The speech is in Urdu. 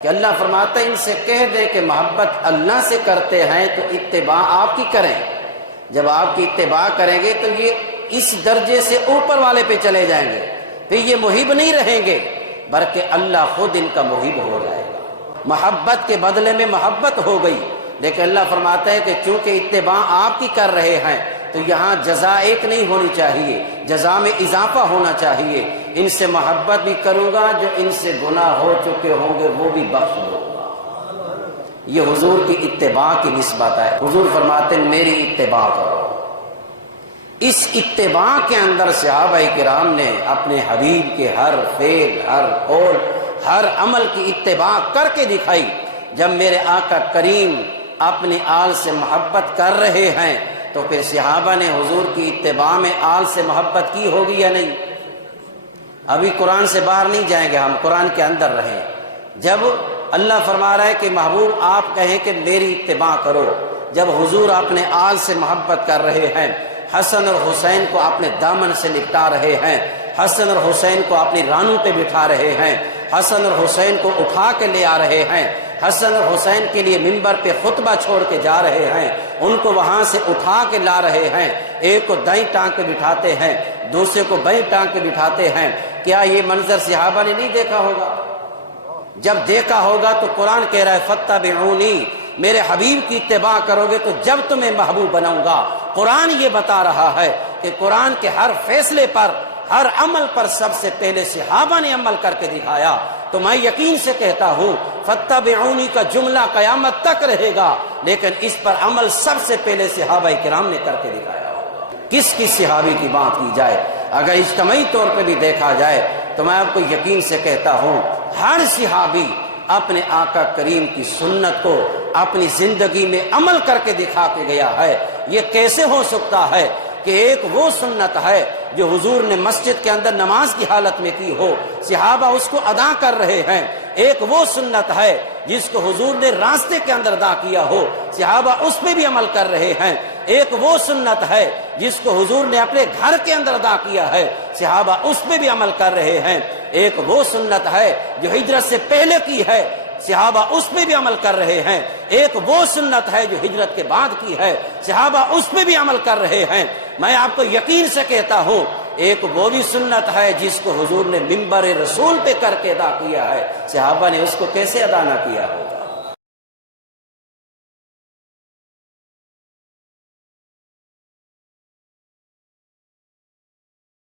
کہ اللہ فرماتا ہے ان سے کہہ دے کہ محبت اللہ سے کرتے ہیں تو اتباع آپ کی کریں۔ جب آپ کی اتباع کریں گے تو یہ اس درجے سے اوپر والے پہ چلے جائیں گے، پھر یہ محب نہیں رہیں گے بلکہ اللہ خود ان کا محب ہو جائے گا۔ محبت کے بدلے میں محبت ہو گئی، لیکن اللہ فرماتا ہے کہ چونکہ اتباع آپ کی کر رہے ہیں تو یہاں جزا ایک نہیں ہونی چاہیے، جزا میں اضافہ ہونا چاہیے۔ ان سے محبت بھی کروں گا، جو ان سے گناہ ہو چکے ہوں گے وہ بھی بخش دوں گا۔ یہ حضور کی اتباع کی نسبت ہے۔ حضور فرماتے ہیں میری اتباع کرو۔ اس اتباع کے اندر صحابہ کرام نے اپنے حبیب کے ہر فعل، ہر قول، ہر عمل کی اتباع کر کے دکھائی۔ جب میرے آقا کریم اپنی آل سے محبت کر رہے ہیں تو پھر صحابہ نے حضور کی اتباع میں آل سے محبت کی ہوگی یا نہیں؟ ابھی قرآن سے باہر نہیں جائیں گے، ہم قرآن کے اندر رہیں۔ جب اللہ فرما رہا ہے کہ محبوب آپ کہیں کہ میری اتباع کرو، جب حضور اپنے آل سے محبت کر رہے ہیں، حسن اور حسین کو اپنے دامن سے لپٹا رہے ہیں، حسن اور حسین کو اپنی رانوں پہ بٹھا رہے ہیں، حسن اور حسین کو اٹھا کے لے آ رہے ہیں، حسن اور حسین کے لیے منبر پہ خطبہ چھوڑ کے جا رہے ہیں، ان کو وہاں سے اٹھا کے لا رہے ہیں، ایک کو دائیں ٹانگ پہ بٹھاتے ہیں، دوسرے کو بائیں ٹانگ پہ بٹھاتے ہیں۔ کیا یہ منظر صحابہ نے نہیں دیکھا ہوگا؟ جب دیکھا ہوگا تو قرآن کہہ رہا ہے فاتبعونی، میرے حبیب کی اتباع کرو گے تو جب تمہیں محبوب بناؤں گا۔ قرآن یہ بتا رہا ہے کہ قرآن کے ہر فیصلے پر، ہر عمل پر سب سے پہلے صحابہ نے عمل کر کے دکھایا۔ تو میں یقین سے کہتا ہوں فاتبعونی کا جملہ قیامت تک رہے گا، لیکن اس پر عمل سب سے پہلے صحابہ کرام نے کر کے دکھایا ہوگا۔ کس کس صحابی کی بات کی جائے، اگر اجتماعی طور پہ بھی دیکھا جائے تو میں آپ کو یقین سے کہتا ہوں ہر صحابی اپنے آقا کریم کی سنت کو اپنی زندگی میں عمل کر کے دکھا کے گیا ہے۔ یہ کیسے ہو سکتا ہے کہ ایک وہ سنت ہے جو حضور نے مسجد کے اندر نماز کی حالت میں کی ہو، صحابہ اس کو ادا کر رہے ہیں، ایک وہ سنت ہے جس کو حضور نے راستے کے اندر ادا کیا ہو، صحابہ اس پہ بھی عمل کر رہے ہیں، ایک وہ سنت ہے جس کو حضور نے اپنے گھر کے اندر ادا کیا ہے، صحابہ اس پہ بھی عمل کر رہے ہیں، ایک وہ سنت ہے جو ہجرت سے پہلے کی ہے، صحابہ اس پہ بھی عمل کر رہے ہیں، ایک وہ سنت ہے جو ہجرت کے بعد کی ہے، صحابہ اس پہ بھی عمل کر رہے ہیں۔ میں آپ کو یقین سے کہتا ہوں ایک وہ بھی سنت ہے جس کو حضور نے منبر رسول پہ کر کے ادا کیا ہے، صحابہ نے اس کو کیسے ادا نہ کیا ہوگا؟